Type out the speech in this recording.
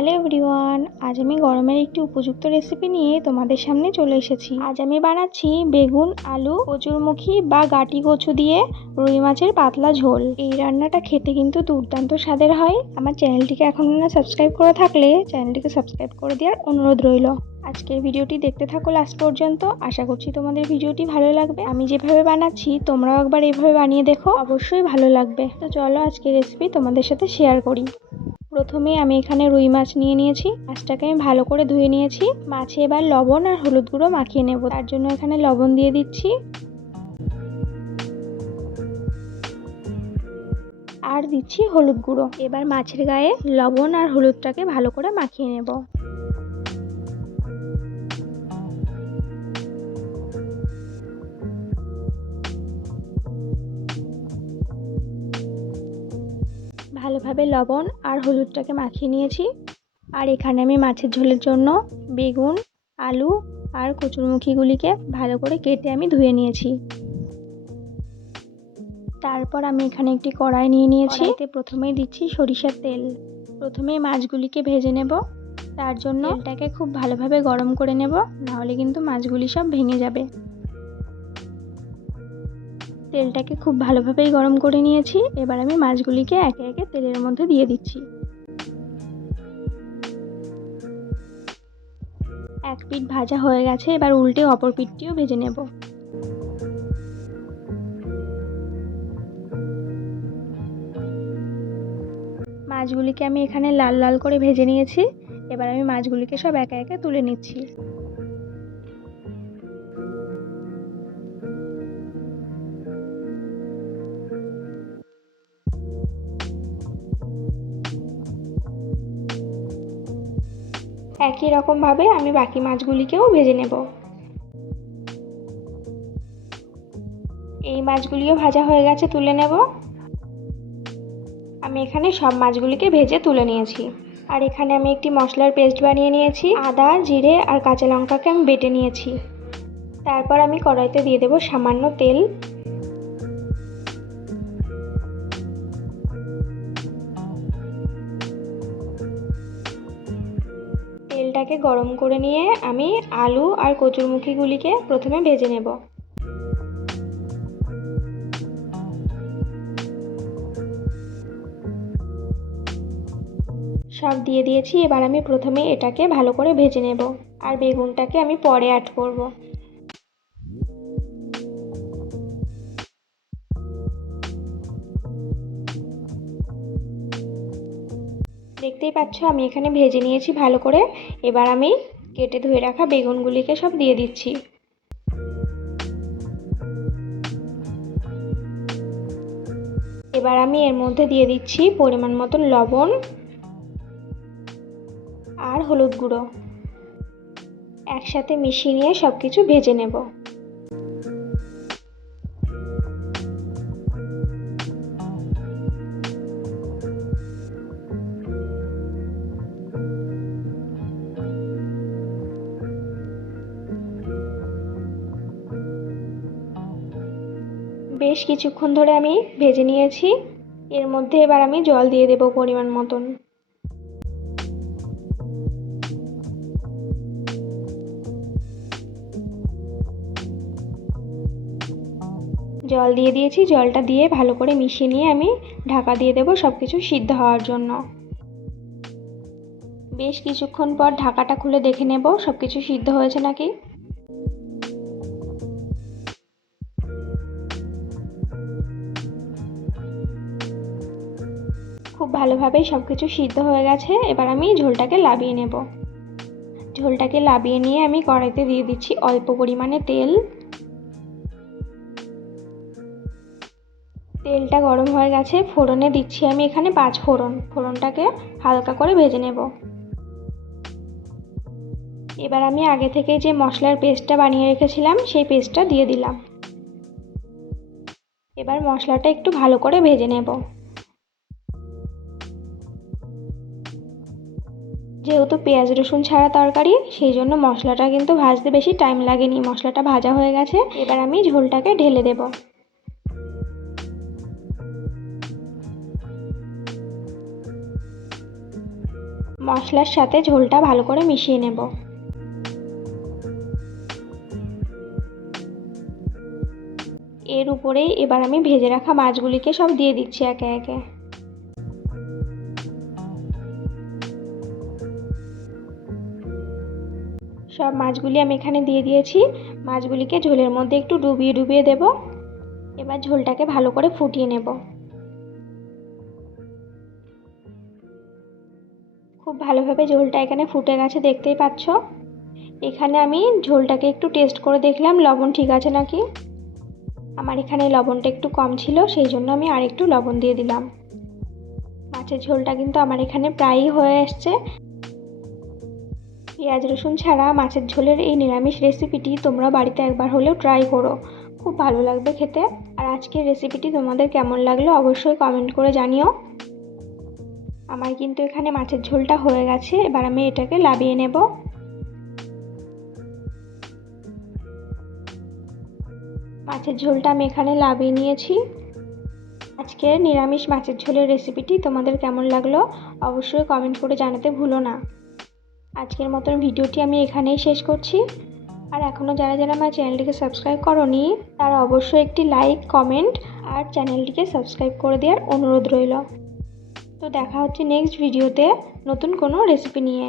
Hello everyone, আজ আমি গরমের একটি উপযুক্ত রেসিপি নিয়ে তোমাদের সামনে চলে এসেছি। আজ আমি বানাচ্ছি বেগুন, আলু, কচুরমুখী বা গাটি কচু দিয়ে রুই মাছের পাতলা ঝোল। এই রান্নাটা খেতে কিন্তু দুর্দান্ত স্বাদের হয়। আমার চ্যানেলটিকে এখনো না সাবস্ক্রাইব করা থাকলে চ্যানেলটিকে সাবস্ক্রাইব করে দেওয়ার অনুরোধ রইল। আজকের ভিডিওটি দেখতে থাকো লাস্ট পর্যন্ত। আশা করছি তোমাদের ভিডিওটি ভালো লাগবে। আমি যেভাবে বানাচ্ছি তোমরাও একবার এইভাবে বানিয়ে দেখো, অবশ্যই ভালো লাগবে। তো চলো আজকের রেসিপি তোমাদের সাথে শেয়ার করি। প্রথমে আমি এখানে রুই মাছ নিয়ে নিয়েছি। মাছটাকে আমি ভালো করে ধুয়ে নিয়েছি। মাছে এবার লবণ আর হলুদ গুঁড়ো মাখিয়ে নেব। তার জন্য এখানে লবণ দিয়ে দিচ্ছি আর দিচ্ছি হলুদ গুঁড়ো। এবার মাছের গায়ে লবণ আর হলুদটাকে ভালো করে মাখিয়ে নেব। ভালোভাবে লবণ আর হলুদটাকে মাখিয়ে নিয়েছি। আর এখানে আমি মাছের ঝোলের জন্য বেগুন, আলু আর কচুরমুখীগুলিকে ভালো করে কেটে আমি ধুয়ে নিয়েছি। তারপর আমি এখানে একটি কড়াই নিয়ে নিয়েছি। এতে প্রথমেই দিচ্ছি সরিষার তেল। প্রথমেই মাছগুলিকে ভেজে নেব। তার জন্য তেলটাকে খুব ভালোভাবে গরম করে নেব, নাহলে কিন্তু মাছগুলি সব ভেঙে যাবে। তেলটাকে খুব ভালোভাবেই গরম করে নিয়েছি। এবার আমি মাছগুলিকে একে একে তেলের মধ্যে দিয়ে দিচ্ছি। এক পিঠ ভাজা হয়ে গেছে, এবার উল্টে অপর পিঠটিও ভেজে নেব। মাছগুলিকে আমি এখানে লাল লাল করে ভেজে নিয়েছি। এবার আমি মাছগুলিকে সব একে একে তুলে নিচ্ছি। একই রকমভাবে আমি বাকি মাছগুলিকেও ভেজে নেব। এই মাছগুলিও ভাজা হয়ে গেছে, তুলে নেব। আমি এখানে সব মাছগুলিকে ভেজে তুলে নিয়েছি। আর এখানে আমি একটি মশলার পেস্ট বানিয়ে নিয়েছি। আদা, জিরে আর কাঁচা লঙ্কাকে আমি বেটে নিয়েছি। তারপর আমি কড়াইতে দিয়ে দেব সামান্য তেল। তেলটাকে গরম করে নিয়ে আমি আলু আর কচুরমুখীগুলিকে প্রথমে ভেজে নেব। সব দিয়ে দিয়েছি। এবার আমি প্রথমে এটাকে ভালো করে ভেজে নেব, আর বেগুনটাকে আমি পরে অ্যাড করব। দেখতেই পাচ্ছ আমি এখানে ভেজে নিয়েছি ভালো করে। এবার আমি কেটে ধুয়ে রাখা বেগুনগুলিকে সব দিয়ে দিচ্ছি। এবার আমি এর মধ্যে দিয়ে দিচ্ছি পরিমাণ মতন লবণ আর হলুদ গুঁড়ো। একসাথে মিশিয়ে নিয়ে সব কিছু ভেজে নেব। বেশ কিছুক্ষণ ধরে আমি ভেজে নিয়েছি। এর মধ্যে এবার আমি জল দিয়ে দেব পরিমাণ মতন। জল দিয়ে দিয়েছি। জলটা দিয়ে ভালো করে মিশিয়ে নিয়ে আমি ঢাকা দিয়ে দেব সব কিছু সিদ্ধ হওয়ার জন্য। বেশ কিছুক্ষণ পর ঢাকাটা খুলে দেখে নেব সব কিছু সিদ্ধ হয়েছে নাকি। খুব ভালোভাবেই সব কিছু সিদ্ধ হয়ে গেছে। এবার আমি ঝোলটাকে নাবিয়ে নেব। ঝোলটাকে নাবিয়ে নিয়ে আমি কড়াইতে দিয়ে দিচ্ছি অল্প পরিমাণে তেল। তেলটা গরম হয়ে গেছে। ফোড়নে দিচ্ছি আমি এখানে 5 ফোড়ন। ফোড়নটাকে হালকা করে ভেজে নেব। এবার আমি আগে থেকে যে মশলার পেস্টটা বানিয়ে রেখেছিলাম সেই পেস্টটা দিয়ে দিলাম। এবার মশলাটা একটু ভালো করে ভেজে নেব। যেহেতু পেঁয়াজ রসুন ছাড়া তরকারি, সেই জন্য মশলাটা কিন্তু ভাজতে বেশি টাইম লাগেনি। মশলাটা ভাজা হয়ে গেছে। এবার আমি ঝোলটাকে ঢেলে দেব। মশলার সাথে ঝোলটা ভালো করে মিশিয়ে নেব। এর উপরেই এবার আমি ভেজে রাখা মাছগুলিকে সব দিয়ে দিচ্ছি একে একে। সব মাছগুলি আমি এখানে দিয়ে দিয়েছি। মাছগুলিকে ঝোলের মধ্যে একটু ডুবিয়ে ডুবিয়ে দেব। এবার ঝোলটাকে ভালো করে ফুটিয়ে নেব। খুব ভালোভাবে ঝোলটা এখানে ফুটে গেছে, দেখতেই পাচ্ছ। এখানে আমি ঝোলটাকে একটু টেস্ট করে দেখলাম লবণ ঠিক আছে নাকি। আমার এখানে লবণটা একটু কম ছিল, সেই জন্য আমি আর একটু লবণ দিয়ে দিলাম। মাছের ঝোলটা কিন্তু আমার এখানে প্রায়ই হয়ে এসছে। পেঁয়াজ রসুন ছাড়া মাছের ঝোলের এই নিরামিষ রেসিপিটি তোমরা বাড়িতে একবার হলেও ট্রাই করো, খুব ভালো লাগবে খেতে। আর আজকের রেসিপিটি তোমাদের কেমন লাগলো অবশ্যই কমেন্ট করে জানিও। আমার কিন্তু এখানে মাছের ঝোলটা হয়ে গেছে, এবার আমি এটাকে নামিয়ে নেব। মাছের ঝোলটা আমি এখানে নামিয়ে নিয়েছি। আজকের নিরামিষ মাছের ঝোলের রেসিপিটি তোমাদের কেমন লাগলো অবশ্যই কমেন্ট করে জানাতে ভুলো না। আজকের মতন ভিডিওটি আমি এখানেই শেষ করছি। আর এখনও যারা যারা আমার চ্যানেলটিকে সাবস্ক্রাইব করোনি তারা অবশ্যই একটি লাইক, কমেন্ট আর চ্যানেলটিকে সাবস্ক্রাইব করে দেওয়ার অনুরোধ রইল। তো দেখা হচ্ছে নেক্সট ভিডিওতে নতুন কোনো রেসিপি নিয়ে।